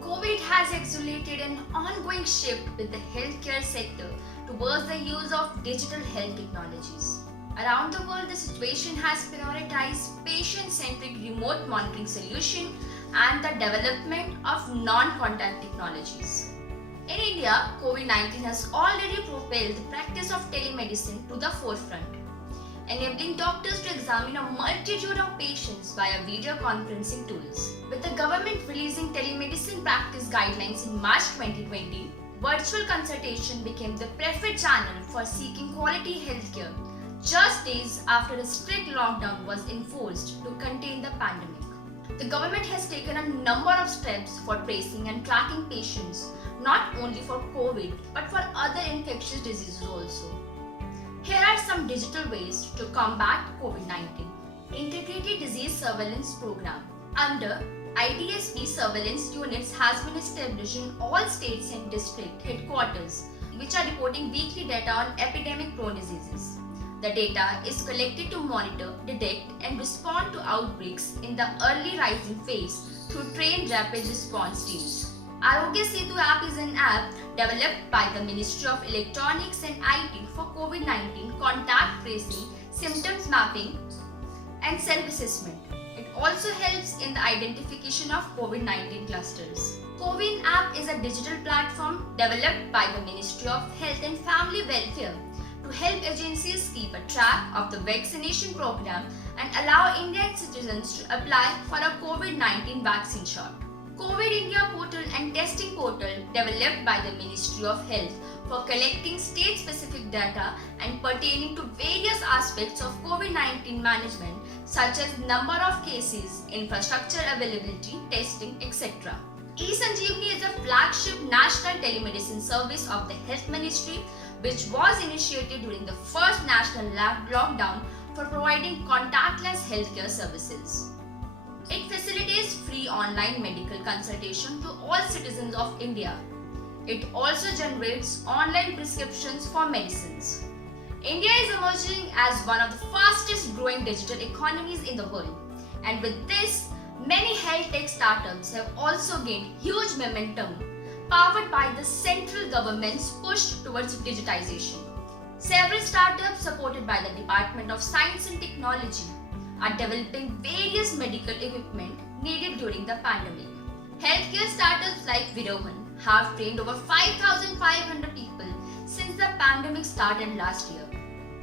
COVID has accelerated an ongoing shift with the healthcare sector towards the use of digital health technologies. Around the world, the situation has prioritized patient-centric remote monitoring solution and the development of non-contact technologies. In India, COVID-19 has already propelled the practice of telemedicine to the forefront, enabling doctors to examine a multitude of patients via video conferencing tools. With the government releasing telemedicine practice guidelines in March 2020, virtual consultation became the preferred channel for seeking quality healthcare just days after a strict lockdown was enforced to contain the pandemic. The government has taken a number of steps for tracing and tracking patients, not only for COVID but for other infectious diseases also. Here are some digital ways to combat COVID-19. Integrated Disease Surveillance Program. Under IDSP, surveillance units has been established in all states and district headquarters, which are reporting weekly data on epidemic-prone diseases. The data is collected to monitor, detect, and respond to outbreaks in the early rising phase through trained rapid response teams. Arogya Setu app is an app developed by the Ministry of Electronics and IT for COVID-19 contact tracing, symptoms mapping, and self-assessment. It also helps in the identification of COVID-19 clusters. CoWIN app is a digital platform developed by the Ministry of Health and Family Welfare to help agencies keep a track of the vaccination program and allow Indian citizens to apply for a COVID-19 vaccine shot. COVID India portal and testing portal developed by the Ministry of Health for collecting state-specific data and pertaining to various aspects of COVID-19 management such as number of cases, infrastructure availability, testing, etc. eSanjeevani is a flagship national telemedicine service of the Health Ministry which was initiated during the first national lockdown for providing contactless healthcare services. It facilitates free online medical consultation to all citizens of India. It also generates online prescriptions for medicines. India is emerging as one of the fastest growing digital economies in the world. And with this, many health tech startups have also gained huge momentum, powered by the central government's push towards digitization. Several startups supported by the Department of Science and Technology are developing various medical equipment needed during the pandemic. Healthcare startups like Virohan have trained over 5,500 people since the pandemic started last year.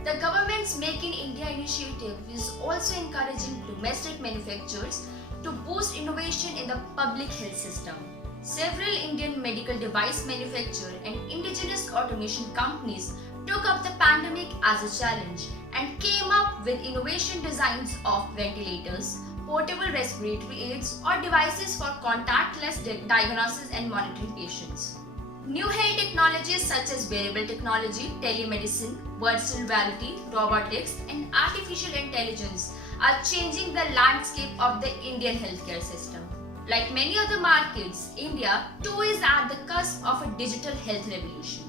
The government's Make in India initiative is also encouraging domestic manufacturers to boost innovation in the public health system. Several Indian medical device manufacturers and indigenous automation companies took up the pandemic as a challenge and came up with innovation designs of ventilators, portable respiratory aids, or devices for contactless diagnosis and monitoring patients. New health technologies such as wearable technology, telemedicine, virtual reality, robotics, and artificial intelligence are changing the landscape of the Indian healthcare system. Like many other markets, India too is at the cusp of a digital health revolution.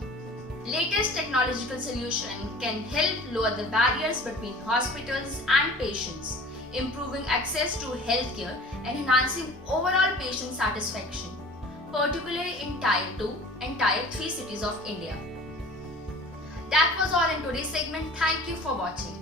Latest technological solutions can help lower the barriers between hospitals and patients, improving access to healthcare and enhancing overall patient satisfaction, particularly in Tier 2 and Tier 3 cities of India. That was all in today's segment. Thank you for watching.